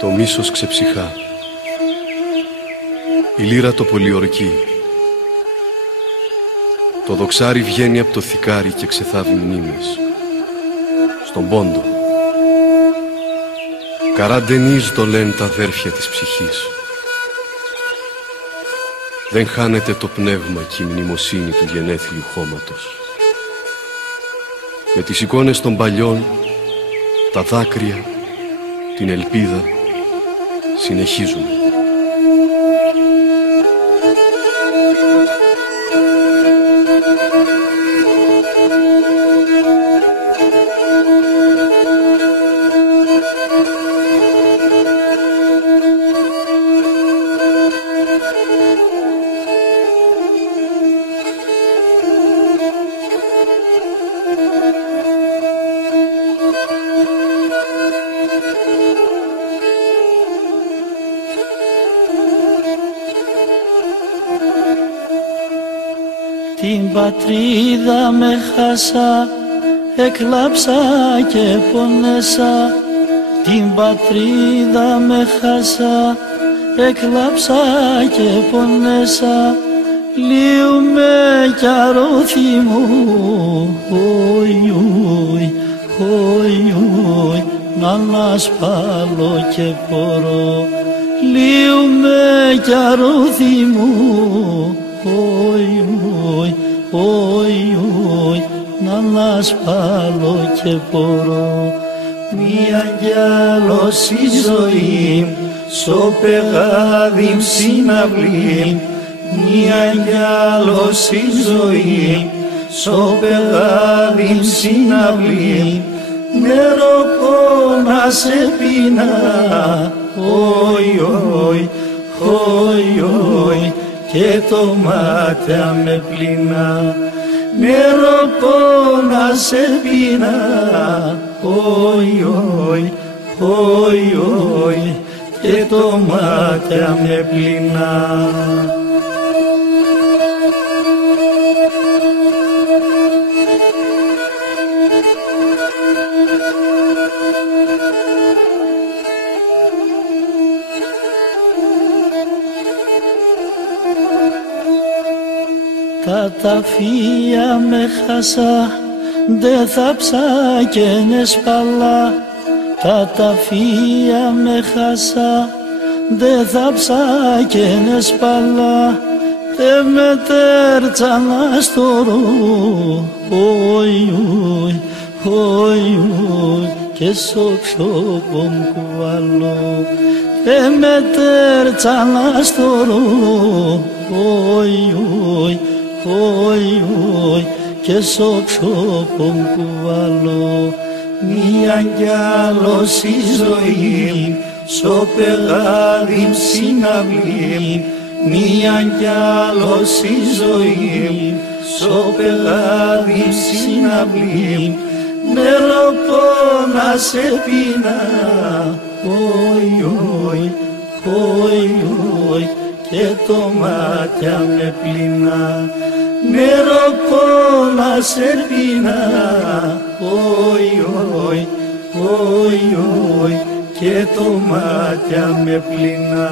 Το μίσος ξεψυχά, η λύρα το πολιορκεί. Το δοξάρι βγαίνει από το θικάρι και ξεθάβει μνήμες. Στον πόντο Καραντενίζ το λένε τα αδέρφια της ψυχής. Δεν χάνεται το πνεύμα και η μνημοσύνη του γενέθλιου χώματος. Με τις εικόνες των παλιών, τα δάκρυα, την ελπίδα συνεχίζουμε. Την πατρίδα με χάσα, εκλάψα και πονέσα. Την πατρίδα με χάσα, εκλάψα και πονέσα. Λύουμε κι αρώθη μου, χοι, χοι, να ανασπάλω και πορώ. Λύουμε κι αρώθη μου, χοι, να ανασπάλω και πορώ. Μία κι άλλος η ζωή, στο πεγάδι συναυλή. Μία κι άλλος η ζωή, στο πεγάδι συναυλή. Νεροκόνα σε πεινά, χοι, χοι, και το μάτια με πλυνά. Νεροκόνα σε πεινά, χοι, χοι, και το μάτια με πλυνά. Τα ταφεία με χάσα, δε θα ψάκαινε σπαλά. Τα ταφεία με χάσα, δε θα ψάκαινε σπαλά. Δε με τέρτσανα στο ρο, χοι, χοι, και σοξόπον κουβαλώ. Δε με τέρτσανα στο ρο, χοι, χοι, και σοξόπον κουβαλώ. Μία κι άλλος η ζωή, στο πεγάδι συναυλή. Μία κι άλλος η ζωή, στο πεγάδι συναυλή. Νεροκόνα σε πεινά, χοι, χοι, και το μάτια με πλυνά. Νεροκόνα σε πεινά, χοι, χοι, και το μάτια με πλυνά.